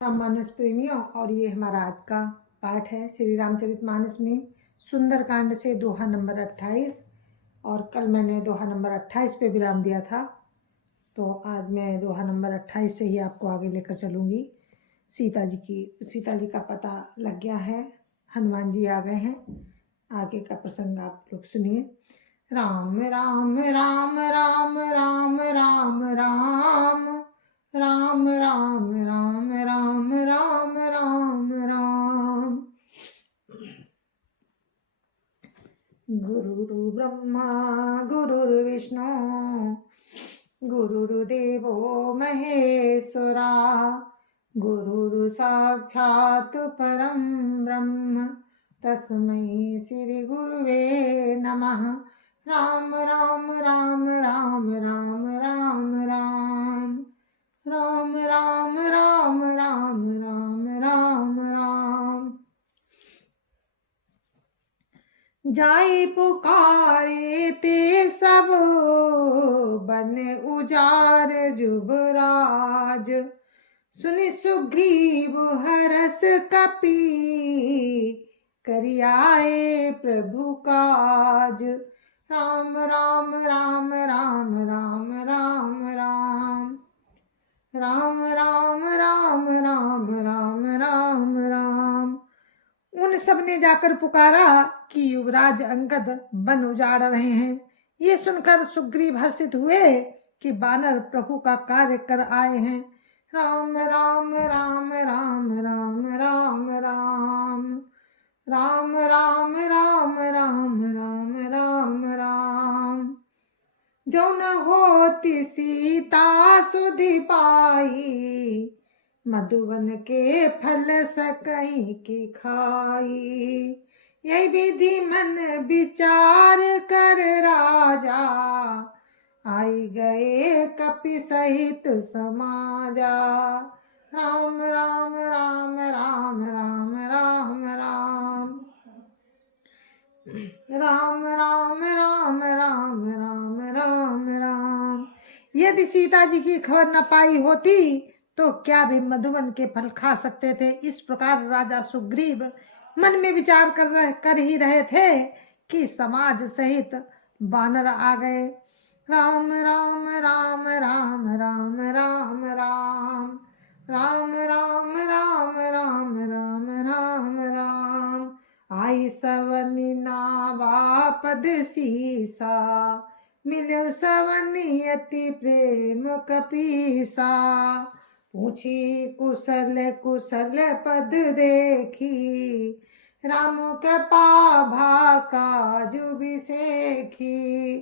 राममानस प्रेमियों, और ये हमारा आज का पाठ है श्री रामचरितमानस में सुंदरकांड से दोहा नंबर 28। और कल मैंने दोहा नंबर 28 पे विराम दिया था, तो आज मैं दोहा नंबर 28 से ही आपको आगे लेकर चलूँगी। सीता जी का पता लग गया है, हनुमान जी आ गए हैं। आगे का प्रसंग आप लोग सुनिए। राम राम राम राम राम राम राम राम राम राम राम राम राम राम। गुरुर्ब्रह्मा गुरुर्विष्णु गुरुर्देवो महेश्वरा, गुरुर् साक्षात् परं ब्रह्म तस्मै श्री गुरुवे नमः। राम राम राम राम राम राम राम राम राम राम राम राम राम राम। जाई पुकारे ते सब बन उजार जुबराज, सुनि सुग्रीव हरस कपि करियाए प्रभु काज। राम राम राम राम राम राम राम राम राम राम राम राम राम राम। उन सब ने जाकर पुकारा कि युवराज अंगद वन उजाड़ रहे हैं। ये सुनकर सुग्रीव हर्षित हुए कि वानर प्रभु का कार्य कर आए हैं। राम राम राम राम राम राम राम राम राम राम राम राम राम राम। जो न होती सीता सुधि पाई, मधुवन के फल सकई की खाई। यही विधि मन विचार कर राजा, आई गए कपि सहित समाजा। राम राम राम राम राम राम राम राम राम राम राम राम राम राम। यदि सीता जी की खबर न पाई होती तो क्या भी मधुवन के फल खा सकते थे। इस प्रकार राजा सुग्रीव मन में विचार कर ही रहे थे कि समाज सहित वानर आ गए। राम राम राम राम राम राम राम राम राम राम राम राम राम राम। आई सवनि नावा पद सीसा, मिलो सवनि अति प्रेम कपीसा। पूछी कुशल कुशल पद देखी, राम कृपा भा काजु बिसेखी।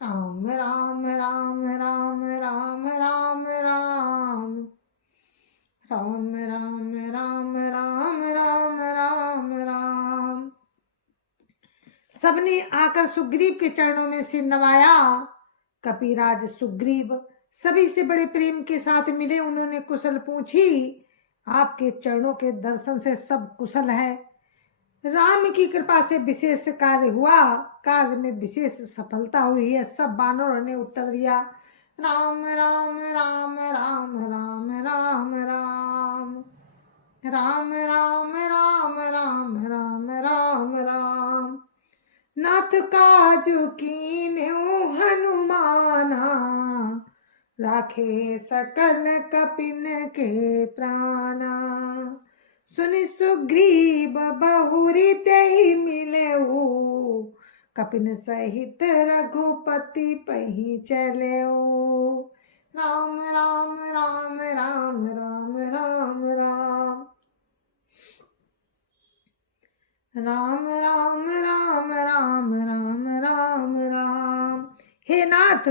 राम राम राम राम राम राम राम राम राम राम राम राम राम राम। सबने आकर सुग्रीव के चरणों में सिर नवाया। कपिराज सुग्रीव सभी से बड़े प्रेम के साथ मिले। उन्होंने कुशल पूछी। आपके चरणों के दर्शन से सब कुशल है। राम की कृपा से विशेष कार्य हुआ, कार्य में विशेष सफलता हुई है। सब वानरों ने उत्तर दिया, राम राम राम राम राम राम राम राम राम राम राम राम राम राम। नाथ काजु कीन्हु हनुमाना, राखे सकल कपिन के प्राणा। सुनि सुग्रीव बहुरी तेहि मिलेऊ, कपिन सहित रघुपति पही चलेऊ। राम राम राम राम राम राम राम राम राम राम राम राम राम राम। हे नाथ,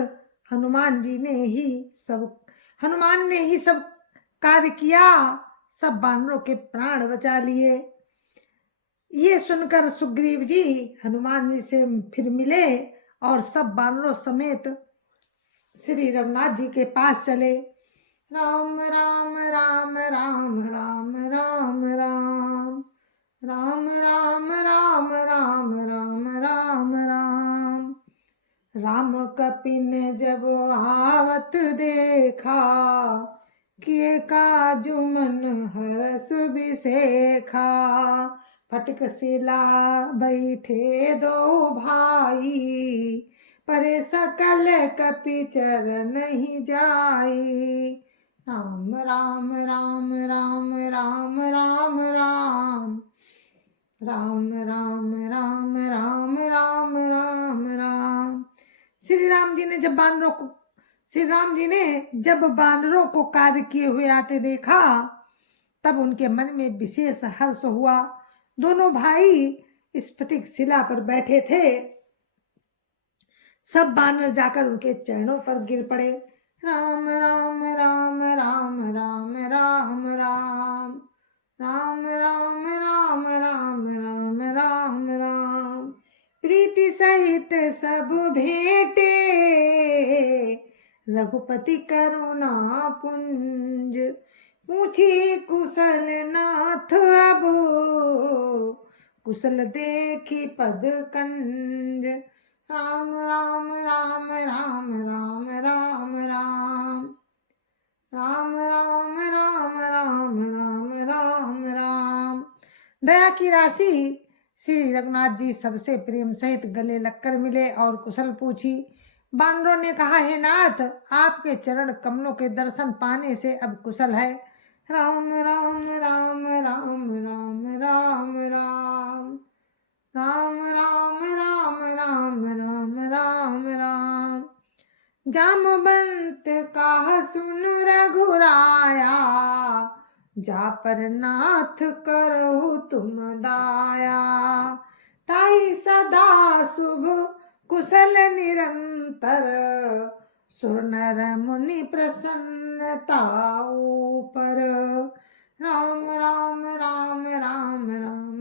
हनुमान ने ही सब कार्य किया, सब वानरों के प्राण बचा लिए। ये सुनकर सुग्रीव जी हनुमान जी से फिर मिले और सब वानरों समेत श्री रघुनाथ जी के पास चले। राम राम राम राम राम राम राम राम राम राम राम राम राम राम। राम कपिन जब आवत देखा, किए काजू मन हरस बिसेखा। फटक सिला बैठे दो भाई, परे सकल कपि चर नहीं जाई। राम राम राम राम राम राम राम राम राम राम राम राम राम राम। श्री राम जी ने जब बानरों को कार्य किए हुए आते देखा, तब उनके मन में विशेष हर्ष हुआ। दोनों भाई स्फटिक शिला पर बैठे थे। सब बानर जाकर उनके चरणों पर गिर पड़े। राम राम राम राम राम राम राम राम राम राम राम राम राम राम। प्रीति सहित सब भेंटे, रघुपति करुणा पुंज। पूछी कुशल नाथ अब, कुशल देखी पद कंज। राम राम राम राम राम राम राम राम राम राम राम राम राम राम। दया की राशि श्री रघुनाथ जी सबसे प्रेम सहित गले लगकर मिले और कुशल पूछी। बानरों ने कहा, हे नाथ, आपके चरण कमलों के दर्शन पाने से अब कुशल है। राम राम राम राम राम राम राम राम राम राम राम राम राम राम। जामवंत कहा सुन रघुराया, जा पर नाथ करहु तुम दाया। ताई सदा शुभ कुशल निरंतर, सुर नर मुनि प्रसन्नता ऊपर। राम राम राम राम राम राम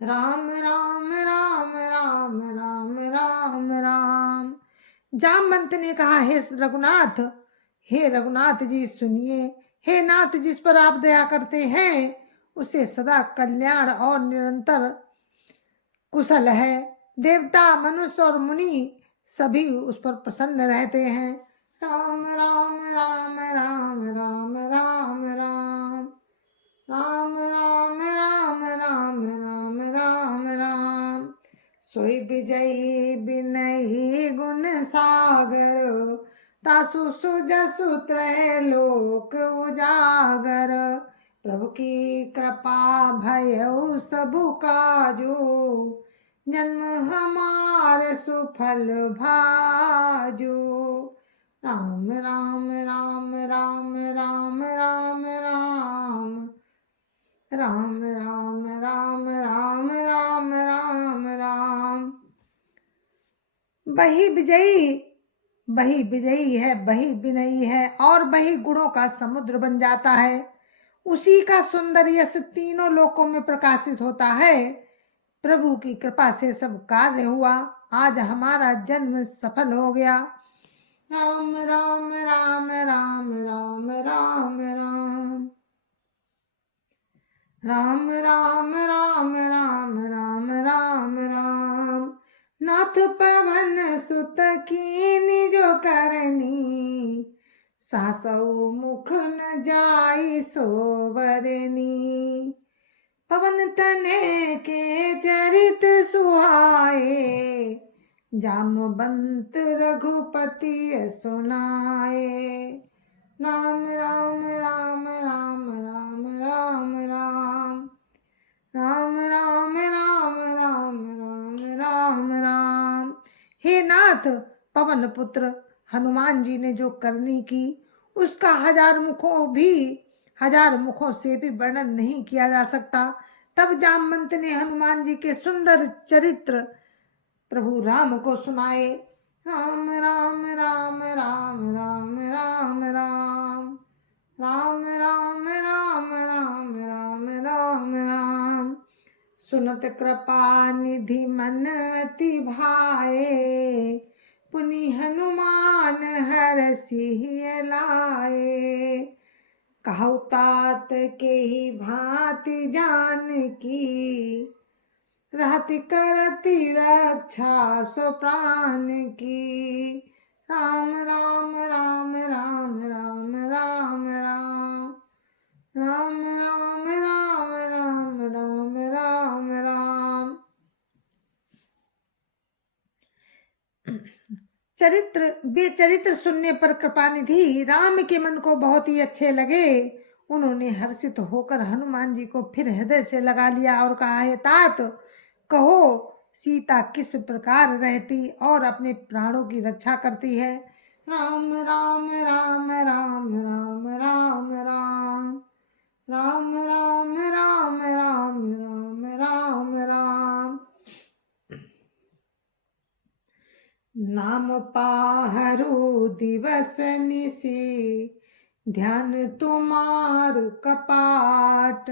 राम राम राम राम राम राम राम राम। जामवंत ने कहा, हे रघुनाथ जी सुनिए। हे नाथ, जिस पर आप दया करते हैं उसे सदा कल्याण और निरंतर कुशल है। देवता, मनुष्य और मुनि सभी उस पर प्रसन्न रहते हैं। राम राम राम राम राम राम राम राम राम राम राम राम राम राम। सोई विजयी बिनहि गुण सागर, तासु सुजसु त्रैलोक उजागर। प्रभु की कृपा भयउ सबु काजू, जन्म हमार सुफल भाजू। राम राम राम राम राम राम राम राम राम राम राम राम राम राम। वही विजयी है, वही विनयी है और वही गुणों का समुद्र बन जाता है। उसी का सुंदर यश तीनों लोकों में प्रकाशित होता है। प्रभु की कृपा से सब कार्य हुआ। आज हमारा जन्म सफल हो गया। राम राम राम राम राम राम राम राम राम राम राम राम राम राम। नाथ पवन सुत कीनि जो करनी, सासौ मुख न जाई सोवरनी। पवन तने के चरित सुहाए, जामवंत रघुपति सुनाए। राम राम राम राम राम राम राम राम राम राम राम राम राम राम। हे नाथ, पवन पुत्र हनुमान जी ने जो करनी की, उसका हजार मुखों से भी वर्णन नहीं किया जा सकता। तब जामवंत ने हनुमान जी के सुंदर चरित्र प्रभु राम को सुनाए। राम राम राम राम राम राम राम राम राम राम राम राम राम राम। सुनत कृपा निधि मन अति भाए, पुनि हनुमान हरषि लाए। कहु तात के ही भांति जानकी, रहति करति रक्षा सो प्राण की। राम राम राम राम राम राम राम राम राम राम राम राम राम राम। वे चरित्र सुनने पर कृपानिधि राम के मन को बहुत ही अच्छे लगे। उन्होंने हर्षित होकर हनुमान जी को फिर हृदय से लगा लिया और कहा, हे तात, कहो सीता किस प्रकार रहती और अपने प्राणों की रक्षा करती है। राम राम राम राम राम राम राम राम राम राम राम राम राम राम। नाम पाहरो दिवस निसी, ध्यान तुम्हार कपाट,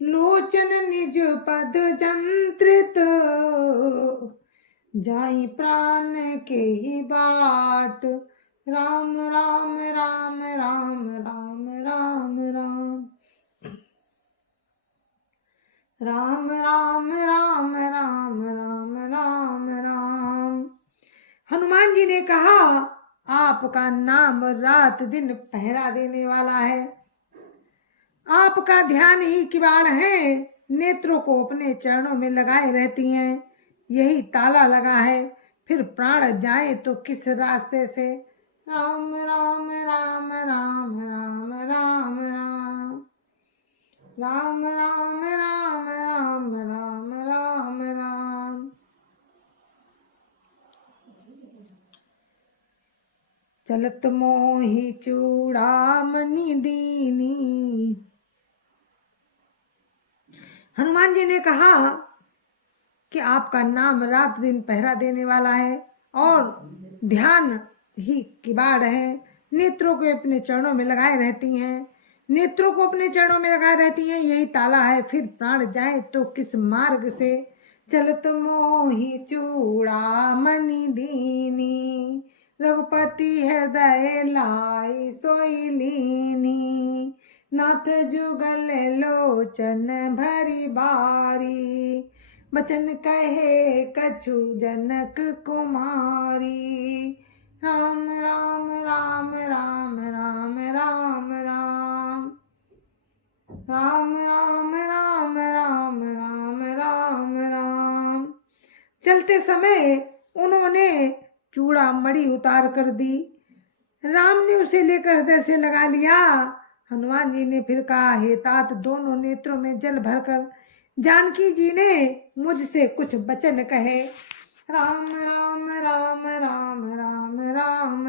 लोचन निज पद जंत्रित, जाई प्राण के ही बाट। राम राम राम राम राम राम राम राम राम राम राम राम राम राम। हनुमान जी ने कहा, आपका नाम रात दिन पहरा देने वाला है। आपका ध्यान ही किवाड़ है, नेत्रों को अपने चरणों में लगाए रहती हैं। यही ताला लगा है, फिर प्राण जाए तो किस रास्ते से। राम राम राम राम राम राम राम राम राम राम राम राम राम राम। चलत मोहि चूड़ामणि दीनी। हनुमान जी ने कहा कि आपका नाम रात दिन पहरा देने वाला है और ध्यान ही किवाड़ है, नेत्रों को अपने चरणों में लगाए रहती हैं। नेत्रों को अपने चरणों में लगाए रहती हैं, यही ताला है, फिर प्राण जाए तो किस मार्ग से। चलत मोहि चूड़ामणि दीनी, रघुपति हृदय लाई सोई लीनी। नाथ जुगल लोचन भरी बारी, बचन कहे कछु जनक कुमारी। राम राम राम राम राम राम राम राम राम राम राम राम राम राम। चलते समय उन्होंने चूड़ामणि उतार कर दी। राम ने उसे लेकर हृदय से लगा लिया। हनुमान जी ने फिर कहा, हे तात, दोनों नेत्रों में जल भरकर जानकी जी ने मुझसे कुछ वचन कहे। राम राम राम राम राम राम राम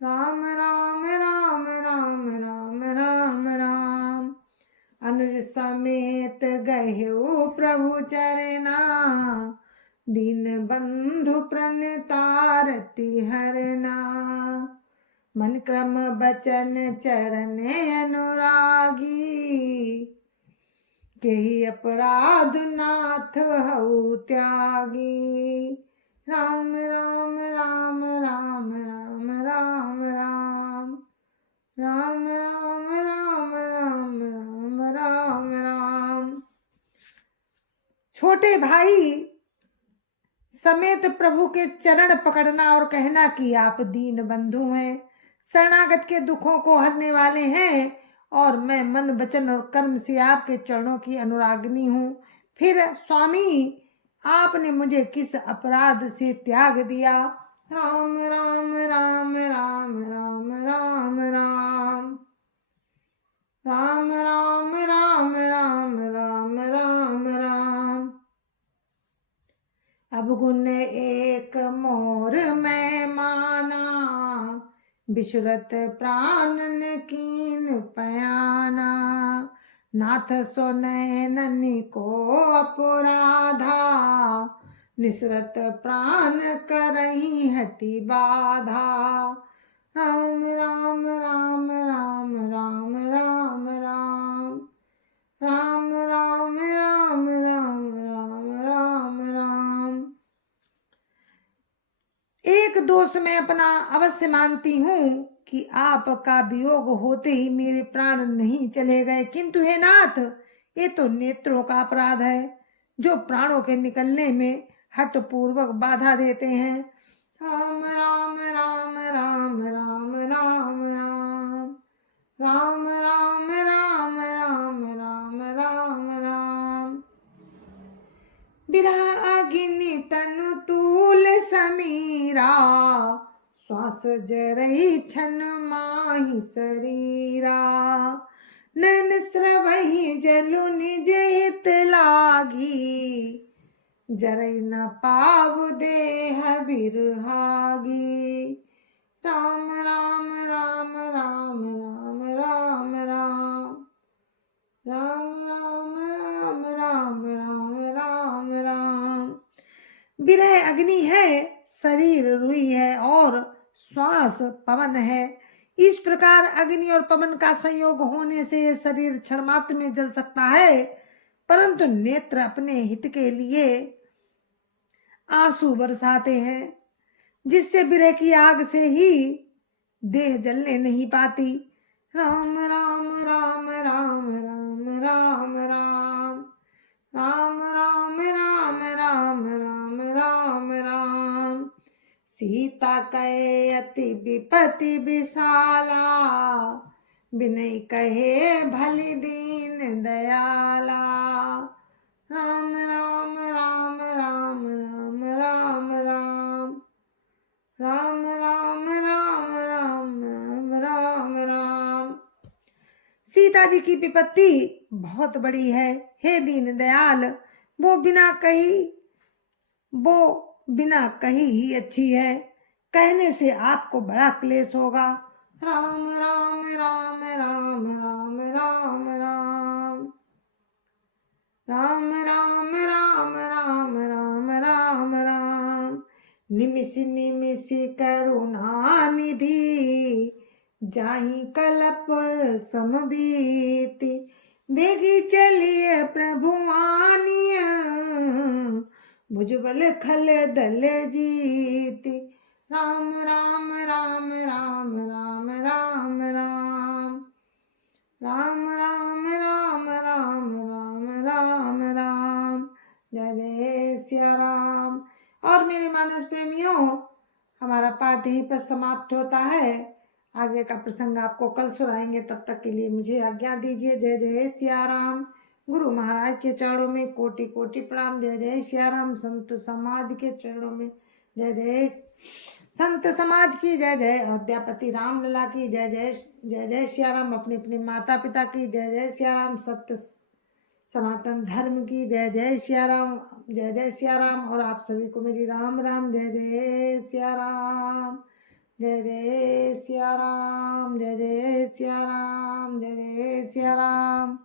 राम राम राम राम राम राम राम। अनुज समेत गहेउ प्रभु चरना, दीन बंधु प्रणतारति हरना। मन क्रम बचन चरण अनुरागी, केहि अपराध नाथ हऊ त्यागी। राम राम राम राम राम राम राम राम राम राम राम राम राम राम। छोटे भाई समेत प्रभु के चरण पकड़ना और कहना कि आप दीन बंधु हैं, शरणागत के दुखों को हरने वाले हैं, और मैं मन वचन और कर्म से आपके चरणों की अनुरागिनी हूँ। फिर स्वामी, आपने मुझे किस अपराध से त्याग दिया। राम राम राम राम राम राम राम राम राम राम राम राम राम राम। अब गुण एक मोर मैं माना, बिशरत प्राणन कीन पयाना। नाथ सो नैनन को अपराधा, निसरत प्राण करही हटि बाधा। राम राम राम राम राम राम राम राम राम राम राम राम राम राम। एक दोष मैं अपना अवश्य मानती हूँ कि आपका वियोग होते ही मेरे प्राण नहीं चले गए, किंतु हे नाथ, ये तो नेत्रों का अपराध है जो प्राणों के निकलने में हठ पूर्वक बाधा देते हैं। राम राम राम राम राम राम राम राम राम राम राम राम राम राम। बिरह अग्नि तनु तूल समीरा, श्वास जरई छन माहि शरीरा। नैन स्रवहि जलु निज हित लागी, जरई न पाव देह बिरहागी। राम राम राम राम राम राम राम राम राम राम राम राम राम राम। विरह अग्नि है, शरीर रुई है और श्वास पवन है। इस प्रकार अग्नि और पवन का संयोग होने से यह शरीर क्षण मात्र में जल सकता है, परंतु नेत्र अपने हित के लिए आंसू बरसाते हैं, जिससे विरह की आग से ही देह जलने नहीं पाती। राम राम राम राम राम राम राम राम राम राम राम राम राम राम। सीता कहे अति विपति विशाला, बिनय कहे भली दीन दयाला। राम राम राम राम राम राम राम राम राम राम राम राम राम राम। सीता जी की विपत्ति बहुत बड़ी है, हे दीन दयाल, वो बिना कही ही अच्छी है, कहने से आपको बड़ा क्लेश होगा। राम राम राम राम राम राम राम राम राम राम राम राम राम राम। निमिषि निमिषि करुणा निधि, जाहि कलप समबीति। बेगी चलिए प्रभु आनिय, भुजबल खल दल जीति। राम राम राम राम राम राम राम राम राम राम राम राम राम राम। जय जय सिया राम। और मेरे मानस प्रेमियों, हमारा पाठ यहीं पर समाप्त होता है। आगे का प्रसंग आपको कल सुनाएंगे, तब तक के लिए मुझे आज्ञा दीजिए। जय जय सिया राम। गुरु महाराज के चरणों में कोटि कोटि प्रणाम। जय जय सिया राम। संत समाज के चरणों में जय जय। संत समाज की जय जय। अयोध्यापति रामलला की जय जय। जय जय सिया राम। अपने अपने माता पिता की जय जय सिया राम। सत्य सनातन धर्म की जय जय सिया राम। जय जय सिया राम। और आप सभी को मेरी राम राम। जय जय सिया राम। जय जय सिया राम। जय जय सिया राम। जय जय सिया राम।